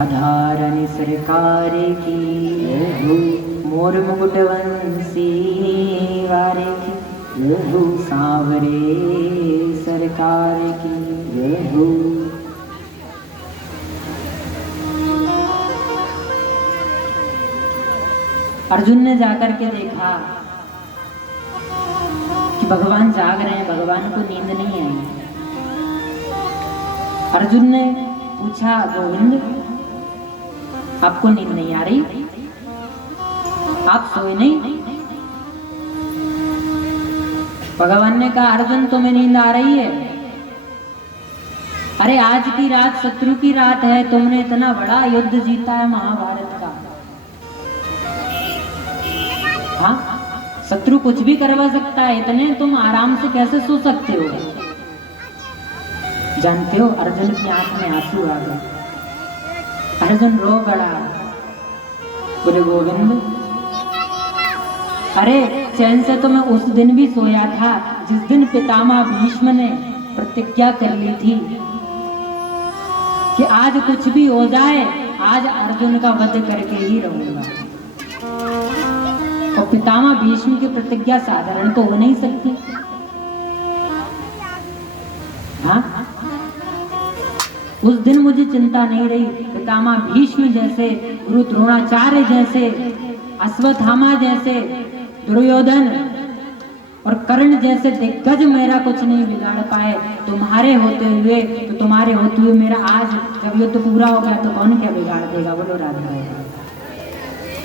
धारणी सरकार की मोर मुकुट वंशी वारे की सांवरे सरकार की। अर्जुन ने जाकर के देखा कि भगवान जाग रहे हैं, भगवान को नींद नहीं आई। अर्जुन ने पूछा, गोविंद आपको नींद नहीं आ रही? आप सोए नहीं? भगवान ने कहा, अर्जुन तुम्हें नींद आ रही है? अरे आज की रात शत्रु की रात है, तुमने इतना बड़ा युद्ध जीता है महाभारत का। हाँ, शत्रु कुछ भी करवा सकता है, इतने तुम आराम से कैसे सो सकते हो? जानते हो, अर्जुन की आंख में आंसू आ गए। अर्जुन रो पड़ा, बोले गोविंद, अरे चैन से तो मैं उस दिन भी सोया था जिस दिन पितामह भीष्म ने प्रतिज्ञा कर ली थी कि आज कुछ भी हो जाए, आज अर्जुन का वध करके ही रहूंगा। और पितामह भीष्म की प्रतिज्ञा साधारण तो हो नहीं सकती। हाँ, उस दिन मुझे चिंता नहीं रही। पितामह भीष्म जैसे, गुरु द्रोणाचार्य जैसे, अश्वत्थामा जैसे, दुर्योधन और कर्ण जैसे दिग्गज मेरा कुछ नहीं बिगाड़ पाए। तुम्हारे होते हुए तो तुम्हारे होते हुए मेरा आज जब युद्ध पूरा हो गया तो कौन क्या बिगाड़ देगा? बोलो राधे।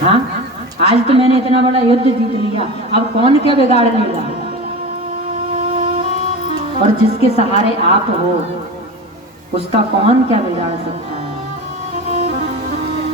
हाँ, आज तो मैंने इतना बड़ा युद्ध जीत लिया, अब कौन क्या बिगाड़ देगा? और जिसके सहारे आप हो उसका कौन क्या बिगाड़ सकता है?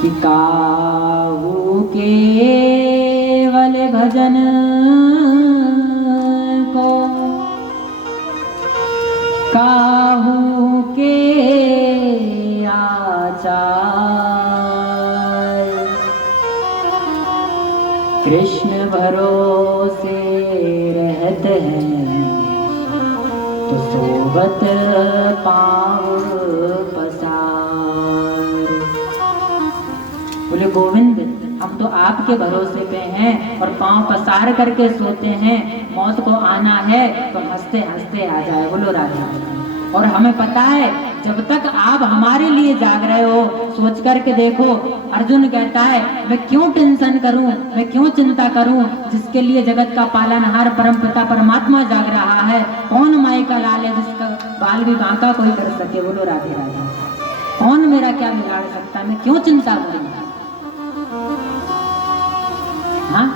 कि काहू केवल भजन को, काहू के आचार, कृष्ण भरोसे रहते हैं तो सोबत पाँव पसार। बोले गोविंद, हम तो आपके भरोसे पे हैं और पाँव पसार करके सोते हैं। मौत को आना है तो हंसते हंसते आ जाए। बोलो राधा। और हमें पता है जब तक आप हमारे लिए जाग रहे हो, सोच करके देखो। अर्जुन कहता है, मैं क्यों टेंशन करूं, मैं क्यों चिंता करूं, जिसके लिए जगत का पालनहार परम पिता परमात्मा जाग रहा है। कौन माई का लाल है जिसका बाल भी बांका कोई कर सके? बोलो राधे राधे। कौन मेरा क्या बिगाड़ सकता है? मैं क्यों चिंता करूं? हाँ,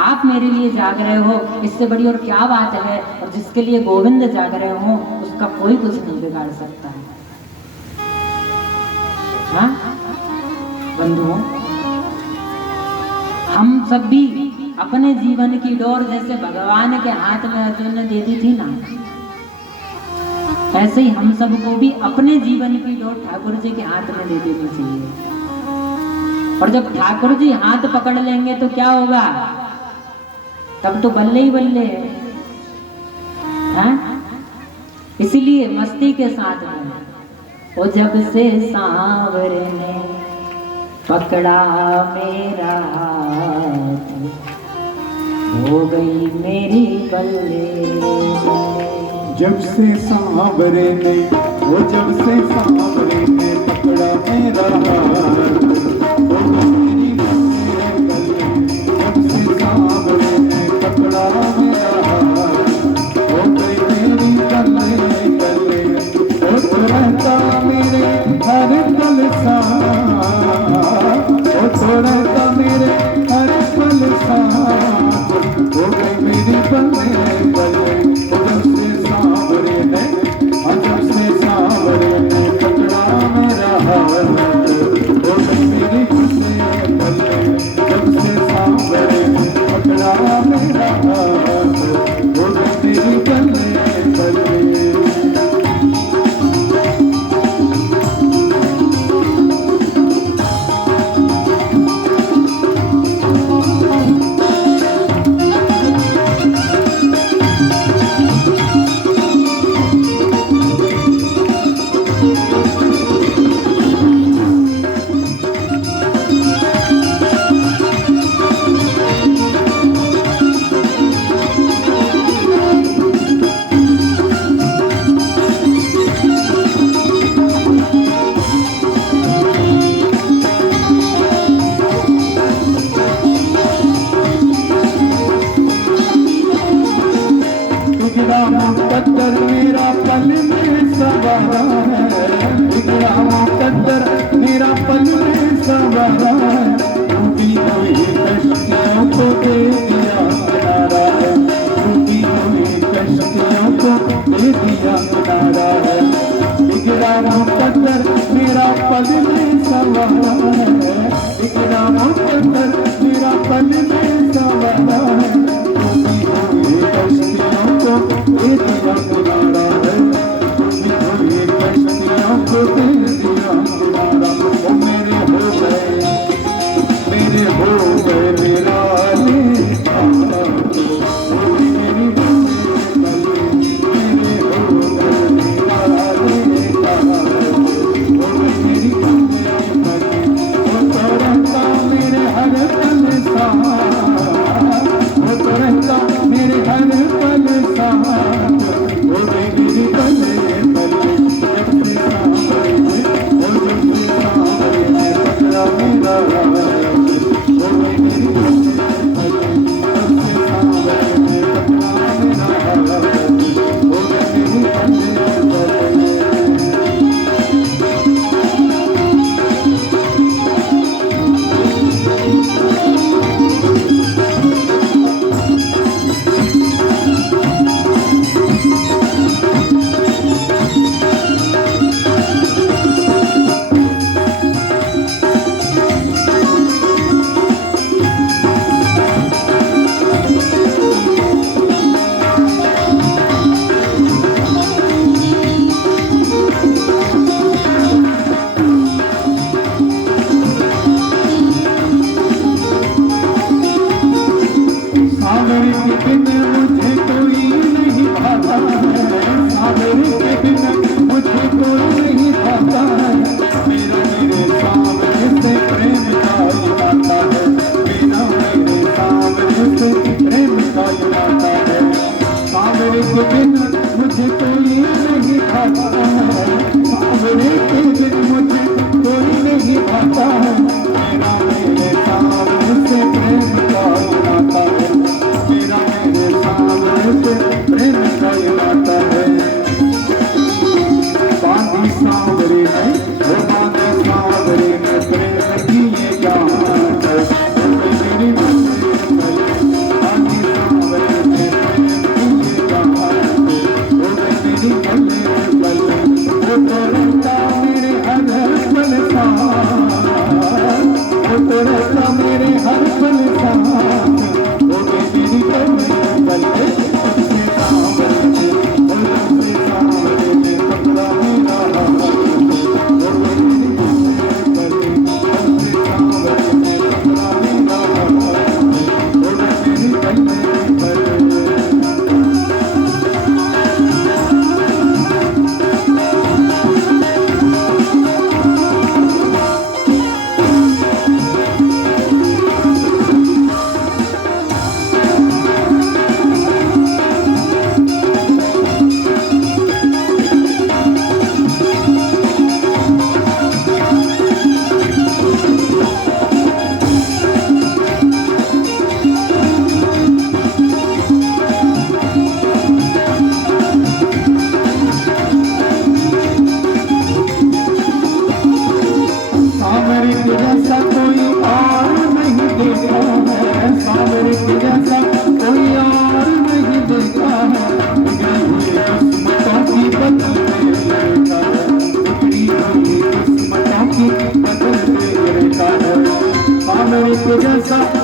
आप मेरे लिए जाग रहे हो, इससे बड़ी और क्या बात है? और जिसके लिए गोविंद जाग रहे हो उसका कोई कुछ नहीं बिगाड़ सकता है। हाँ बंधुओं, हम सब भी अपने जीवन की डोर जैसे भगवान के हाथ में अर्जुन ने दे दी थी ना, ऐसे ही हम सबको भी अपने जीवन की डोर ठाकुर जी के हाथ में दे देनी चाहिए। और जब ठाकुर जी हाथ पकड़ लेंगे तो क्या होगा? तब तो बल्ले ही बल्ले है। हाँ? इसीलिए मस्ती के साथ में, ओ जब से सांवरे ने पकड़ा मेरा हाथ, हो गई मेरी बल्ले। जब से सांवरे ने, वो जब से सांवरे ने पकड़ा मेरा हाथ, हो गई मेरी बल्ले। जब से सांवरे ने पकड़ा मेरा हाथ, हो गई मेरी बल्ले बल्ले। वो तो रहता मेरे हर पल साथ, वो तो रहता मेरे हर पल साथ, हो गई मेरी बल्ले बल्ले। जब से सांवरे ने, जब से सांवरे ने पकड़ा मेरा हाथ, सवारा है, एक नाम पर मेरा पल में सवारा है। तुम ही हो ये कश्तियों को दे दिया किनारा है, तुम ही हो ये कश्तियों को दे दिया किनारा। ओ मेरे हो गए मेरा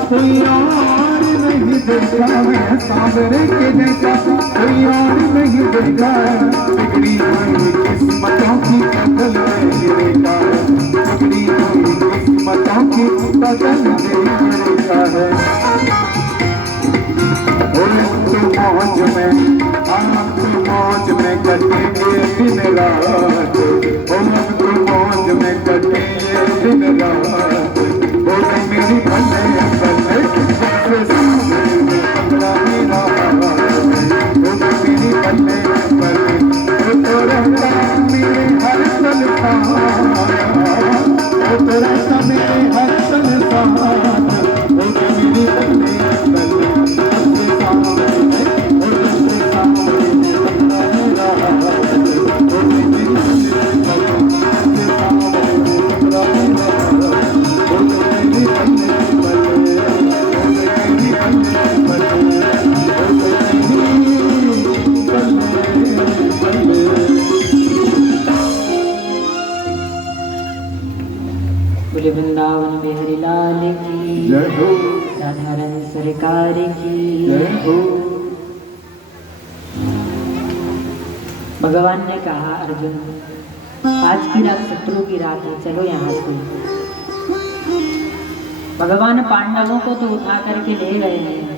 कोई और नहीं देखा है, सांवरे के जैसा कोई और नहीं देखा है। बिगड़ी हुई किस्मतों की कतल में गिरेगा है, बिगड़ी हुई किस्मतों की कतल में गिरेगा है। मौज में हम मौज में कटेंगे दिन रात, मौज में कटेंगे दिन रात। मेरी बल्ले बल्ले पकड़ा मेरा मेरी बल्ले बल्ले तो रहता मेरे हर पल तो रहता मेरे हर पल मेरी बल्ले बल्ले बोले वृंदावन बिहारी लाल की जय हो, राधा रानी सरकार की जय हो। भगवान ने कहा अर्जुन आज की रात शत्रु की रात है, चलो यहाँ से। भगवान पांडवों को तो उठा करके ले गए हैं,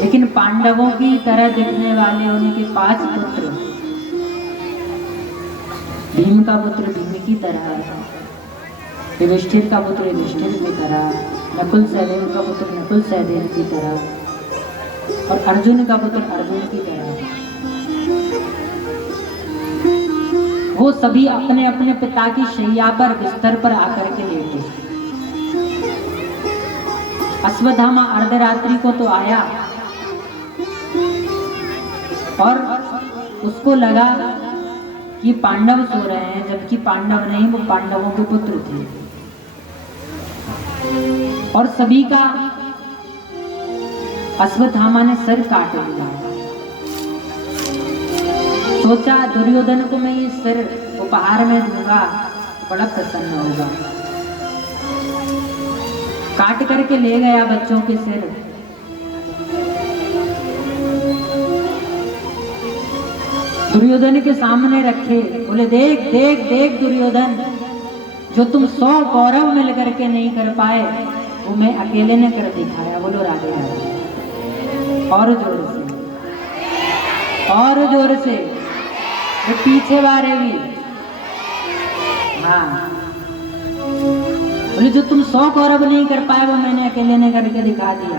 लेकिन पांडवों की तरह दिखने वाले उनके 5 पुत्र, भीम का पुत्र भीम की तरह, युधिष्ठिर का पुत्र युधिष्ठिर की तरह, नकुल सहदेव का पुत्र नकुल सहदेव की तरह और अर्जुन का पुत्र अर्जुन की तरह, वो सभी अपने अपने पिता की शैया पर बिस्तर पर आकर के लेटे। अश्वत्थामा अर्धरात्रि को तो आया और उसको लगा कि पांडव सो रहे हैं, जबकि पांडव नहीं, वो पांडवों के पुत्र थे। और सभी का अश्वत्थामा ने सिर काट लिया। सोचा दुर्योधन को मैं ये सिर उपहार में दूंगा, बड़ा प्रसन्न होगा। काट करके ले गया बच्चों के सिर। दुर्योधन के सामने रखे, बोले देख देख देख दुर्योधन, जो तुम 100 कौरव मिल करके नहीं कर पाए वो मैं अकेले ने कर दिखाया। बोलो राधे राधे। और जोर से, और जोर से, वो पीछे वाले भी। हाँ, बोले जो तुम 100 कौरव नहीं कर पाए वो मैंने अकेले ने करके दिखा दिया।